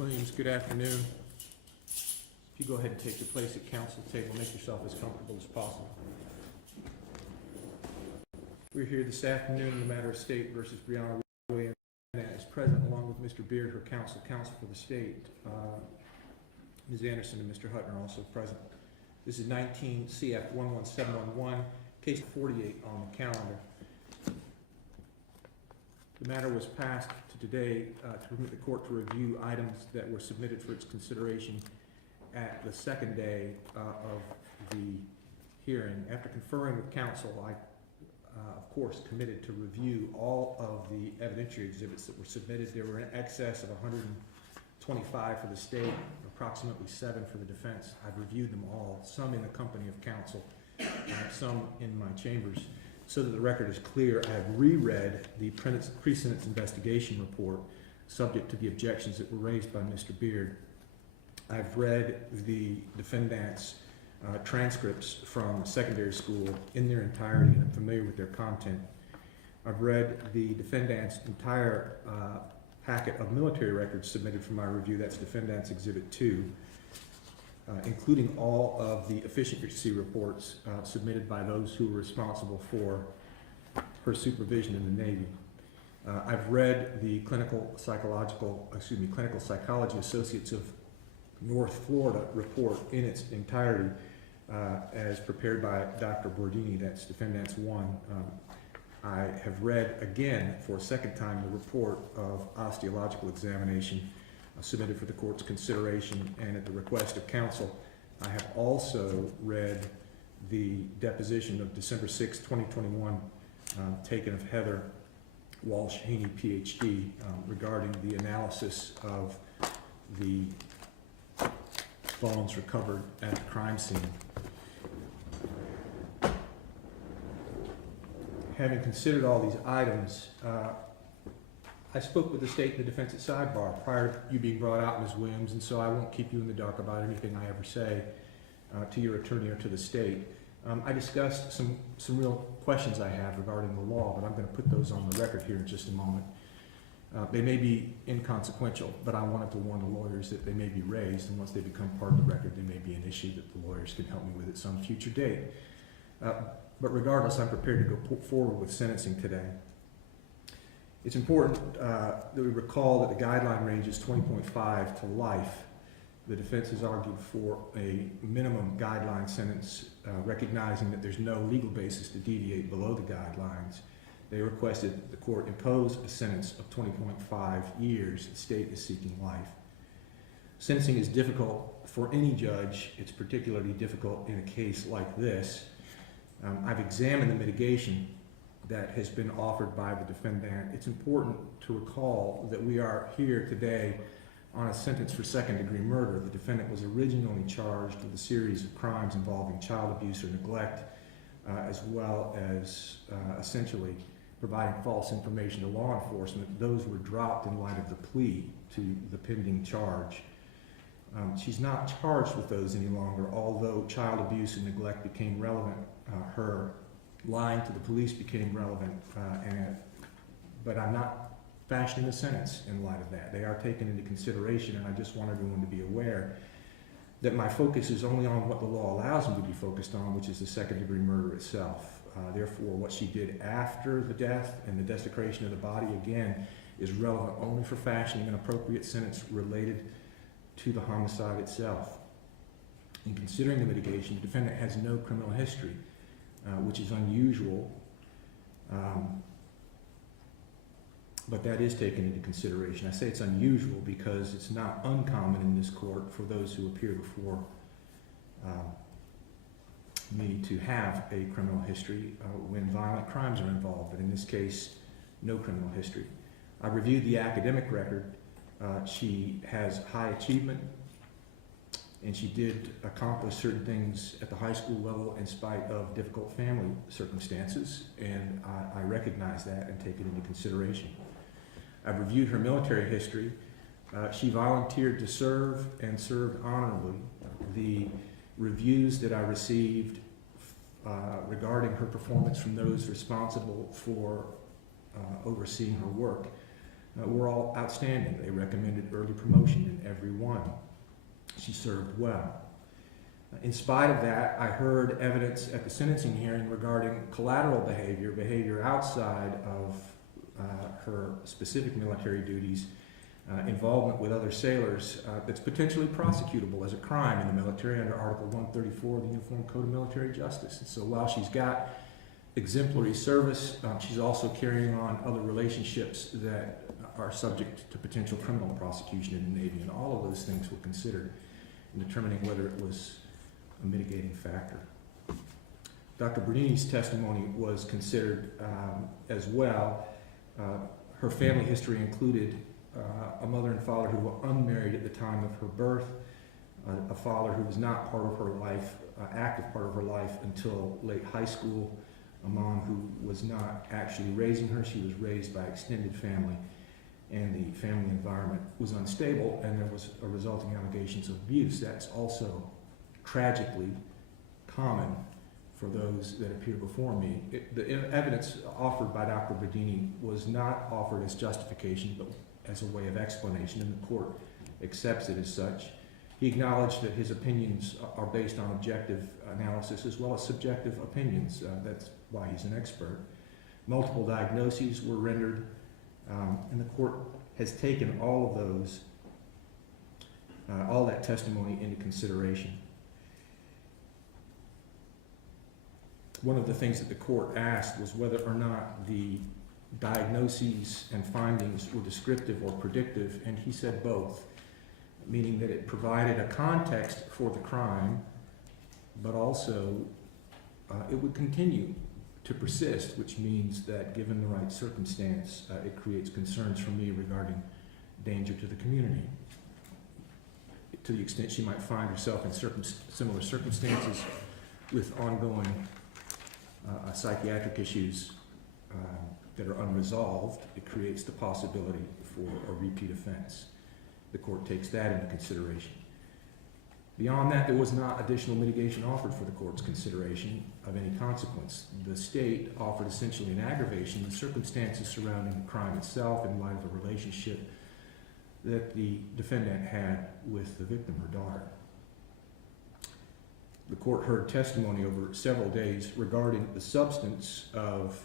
Williams, good afternoon. If you go ahead and take your place at council table, make yourself as comfortable as possible. We're here this afternoon in the matter of State versus Brianna Williams is present along with Mr. Beard, her counsel for the state. Ms. Anderson and Mr. Hutton are also present. This is 19 CF 11711, case 48 on the calendar. The matter was passed to today to permit the court to review items that were submitted for its consideration at the second day of the hearing. After conferring with counsel, I, of course, committed to review all of the evidentiary exhibits that were submitted. There were in excess of 125 for the state, approximately 7 for the defense. I've reviewed them all, some in the company of counsel, some in my chambers. So that the record is clear, I have reread the pre-sentence investigation report subject to the objections that were raised by Mr. Beard. I've read the defendant's transcripts from secondary school in their entirety, and I'm familiar with their content. I've read the defendant's entire packet of military records submitted for my review. That's Defendant's Exhibit 2, including all of the efficiency reports submitted by those who were responsible for her supervision in the Navy. I've read the clinical psychology associates of North Florida report in its entirety as prepared by Dr. Bordini. That's Defendant's 1. I have read again for a second time the report of osteological examination submitted for the court's consideration, and at the request of counsel, I have also read the deposition of December 6, 2021, taken of Heather Walsh-Haney, PhD, regarding the analysis of the bones recovered at the crime scene. Having considered all these items, I spoke with the state and the defense at sidebar prior to you being brought out, Ms. Williams, and so I won't keep you in the dark about anything I ever say to your attorney or to the state. I discussed some real questions I have regarding the law, but I'm going to put those on the record here in just a moment. They may be inconsequential, but I wanted to warn the lawyers that they may be raised, and once they become part of the record, they may be an issue that the lawyers can help me with at some future date. But regardless, I'm prepared to go forward with sentencing today. It's important that we recall that the guideline range is 20.5 to life. The defense has argued for a minimum guideline sentence, recognizing that there's no legal basis to deviate below the guidelines. They requested that the court impose a sentence of 20.5 years. The state is seeking life. Sentencing is difficult for any judge. It's particularly difficult in a case like this. I've examined the mitigation that has been offered by the defendant. It's important to recall that we are here today on a sentence for second-degree murder. The defendant was originally charged with a series of crimes involving child abuse or neglect, as well as essentially providing false information to law enforcement. Those were dropped in light of the plea to the pending charge. She's not charged with those any longer, although child abuse and neglect became relevant. Her lying to the police became relevant, but I'm not fashioning a sentence in light of that. They are taken into consideration, and I just want everyone to be aware that my focus is only on what the law allows me to be focused on, which is the second-degree murder itself. Therefore, what she did after the death and the desecration of the body, again, is relevant only for fashioning an appropriate sentence related to the homicide itself. In considering the mitigation, the defendant has no criminal history, which is unusual, but that is taken into consideration. I say it's unusual because it's not uncommon in this court for those who appear before me to have a criminal history when violent crimes are involved, but in this case, no criminal history. I reviewed the academic record. She has high achievement, and she did accomplish certain things at the high school level in spite of difficult family circumstances, and I recognize that and take it into consideration. I've reviewed her military history. She volunteered to serve and served honorably. The reviews that I received regarding her performance from those responsible for overseeing her work were all outstanding. They recommended early promotion in every one. She served well. In spite of that, I heard evidence at the sentencing hearing regarding collateral behavior outside of her specific military duties, involvement with other sailors that's potentially prosecutable as a crime in the military under Article 134 of the Uniform Code of Military Justice. And so while she's got exemplary service, she's also carrying on other relationships that are subject to potential criminal prosecution in the Navy, and all of those things were considered in determining whether it was a mitigating factor. Dr. Bernini's testimony was considered as well. Her family history included a mother and father who were unmarried at the time of her birth, a father who was not part of her life, active part of her life until late high school, a mom who was not actually raising her. She was raised by extended family, and the family environment was unstable, and there was a resulting allegations of abuse. That's also tragically common for those that appear before me. The evidence offered by Dr. Berdini was not offered as justification, but as a way of explanation, and the court accepts it as such. He acknowledged that his opinions are based on objective analysis as well as subjective opinions. That's why he's an expert. Multiple diagnoses were rendered, and the court has taken all of those, all that testimony into consideration. One of the things that the court asked was whether or not the diagnoses and findings were descriptive or predictive, and he said both, meaning that it provided a context for the crime, but also it would continue to persist, which means that given the right circumstance, it creates concerns for me regarding danger to the community. To the extent she might find herself in similar circumstances with ongoing psychiatric issues that are unresolved, it creates the possibility for a repeat offense. The court takes that into consideration. Beyond that, there was not additional mitigation offered for the court's consideration of any consequence. The state offered essentially an aggravation of the circumstances surrounding the crime itself in light of the relationship that the defendant had with the victim, her daughter. The court heard testimony over several days regarding the substance of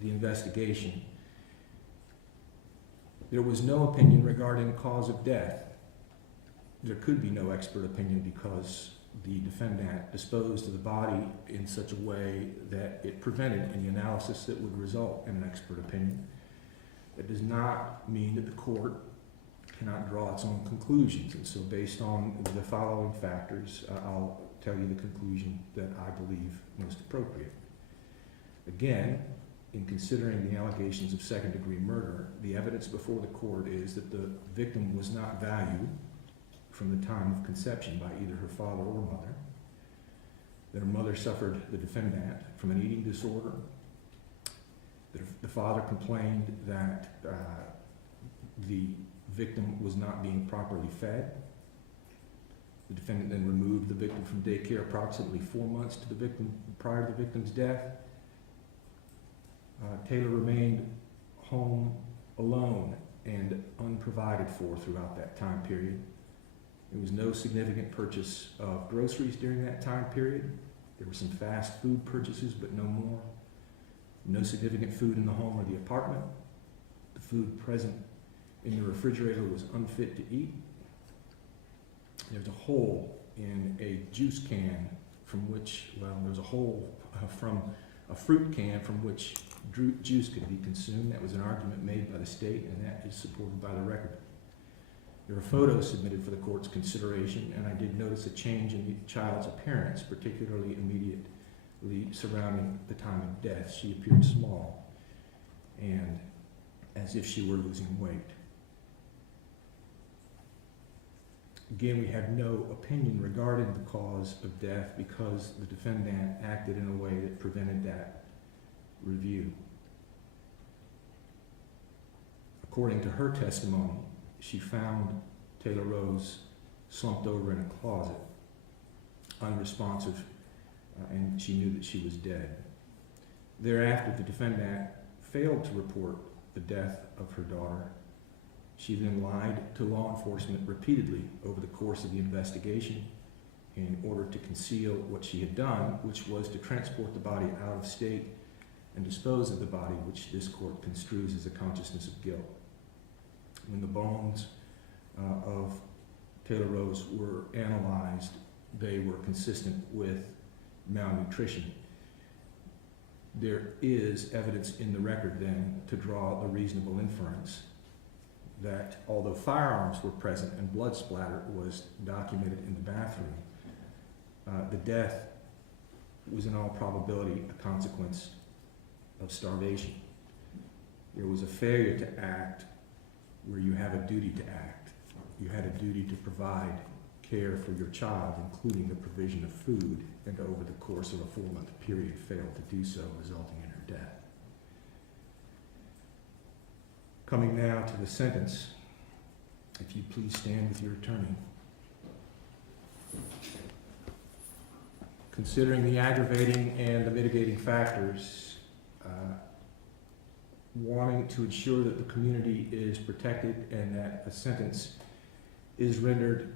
the investigation. There was no opinion regarding cause of death. There could be no expert opinion because the defendant disposed of the body in such a way that it prevented any analysis that would result in an expert opinion. That does not mean that the court cannot draw its own conclusions, and so based on the following factors, I'll tell you the conclusion that I believe most appropriate. Again, in considering the allegations of second-degree murder, the evidence before the court is that the victim was not valued from the time of conception by either her father or mother, that her mother suffered, the defendant, from an eating disorder, that the father complained that the victim was not being properly fed. The defendant then removed the victim from daycare approximately 4 months to the victim, prior to the victim's death. Taylor remained home alone and unprovided for throughout that time period. There was no significant purchase of groceries during that time period. There were some fast food purchases, but no more. No significant food in the home or the apartment. The food present in the refrigerator was unfit to eat. There's a hole in a juice can from which, well, there's a hole from a fruit can from which juice could be consumed. That was an argument made by the state, and that is supported by the record. There were photos submitted for the court's consideration, and I did notice a change in the child's appearance, particularly immediately surrounding the time of death. She appeared small and as if she were losing weight. Again, we have no opinion regarding the cause of death because the defendant acted in a way that prevented that review. According to her testimony, she found Taylor Rose slumped over in a closet, unresponsive, and she knew that she was dead. Thereafter, the defendant failed to report the death of her daughter She then lied to law enforcement repeatedly over the course of the investigation in order to conceal what she had done, which was to transport the body out of state and dispose of the body, which this court construes as a consciousness of guilt. When the bones of Taylor Rose were analyzed, they were consistent with malnutrition. There is evidence in the record then to draw the reasonable inference that although firearms were present and blood splatter was documented in the bathroom, the death was in all probability a consequence of starvation. There was a failure to act where you have a duty to act. You had a duty to provide care for your child, including the provision of food, and over the course of a 4-month period failed to do so, resulting in her death. Coming now to the sentence, if you please stand with your attorney. Considering the aggravating and the mitigating factors, wanting to ensure that the community is protected and that a sentence is rendered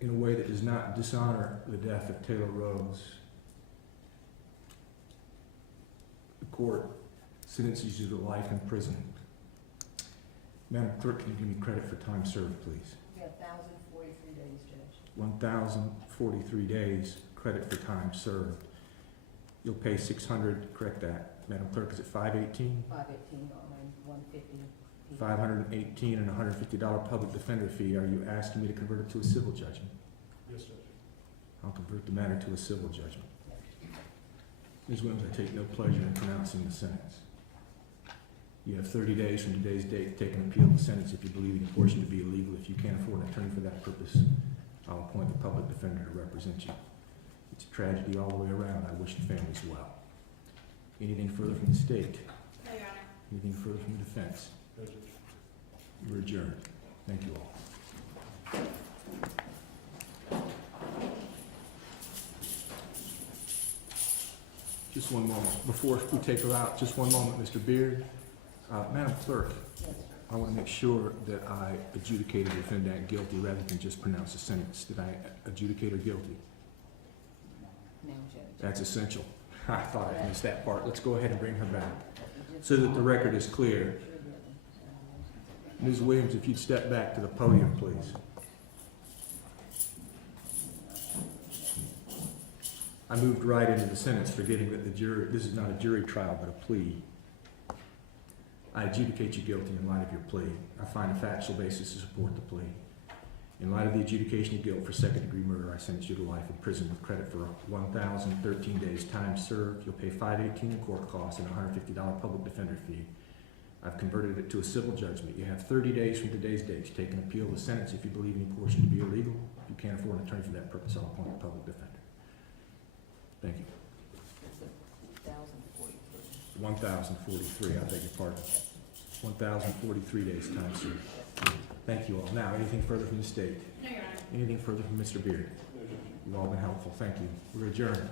in a way that does not dishonor the death of Taylor Rose, the court sentences you to life in prison. Madam Clerk, can you give me credit for time served, please? We have 1,043 days, Judge. 1,043 days credit for time served. You'll pay $600, correct that. Madam Clerk, is it $518? $518 on $150. $518 and $150 public defender fee. Are you asking me to convert it to a civil judgment? Yes, Judge. I'll convert the matter to a civil judgment. Ms. Williams, I take no pleasure in pronouncing the sentence. You have 30 days from today's date to take an appeal of the sentence if you believe any portion to be illegal. If you can't afford an attorney for that purpose, I'll appoint the public defender to represent you. It's a tragedy all the way around. I wish the families well. Anything further from the state? No, Your Honor. Anything further from the defense? No, Judge. We're adjourned. Thank you all. Just one moment. Before we take her out, just one moment, Mr. Beard. Madam Clerk, Yes, sir. I want to make sure that I adjudicated the defendant guilty rather than just pronounce a sentence. Did I adjudicate her guilty? No, Judge. That's essential. I thought I missed that part. Let's go ahead and bring her back so that the record is clear. Ms. Williams, if you'd step back to the podium, please. I moved right into the sentence, forgetting that the jury, this is not a jury trial, but a plea. I adjudicate you guilty in light of your plea. I find a factual basis to support the plea. In light of the adjudication of guilt for second-degree murder, I sentence you to life in prison with credit for 1,013 days time served. You'll pay $518 in court costs and a $150 public defender fee. I've converted it to a civil judgment. You have 30 days from today's date to take an appeal of the sentence if you believe any portion to be illegal. If you can't afford an attorney for that purpose, I'll appoint a public defender. Thank you. It's 1,043. 1,043, I beg your pardon. 1,043 days time served. Thank you all. Now, anything further from the state? No, Your Honor. Anything further from Mr. Beard? No, Judge. You've all been helpful. Thank you. We're adjourned.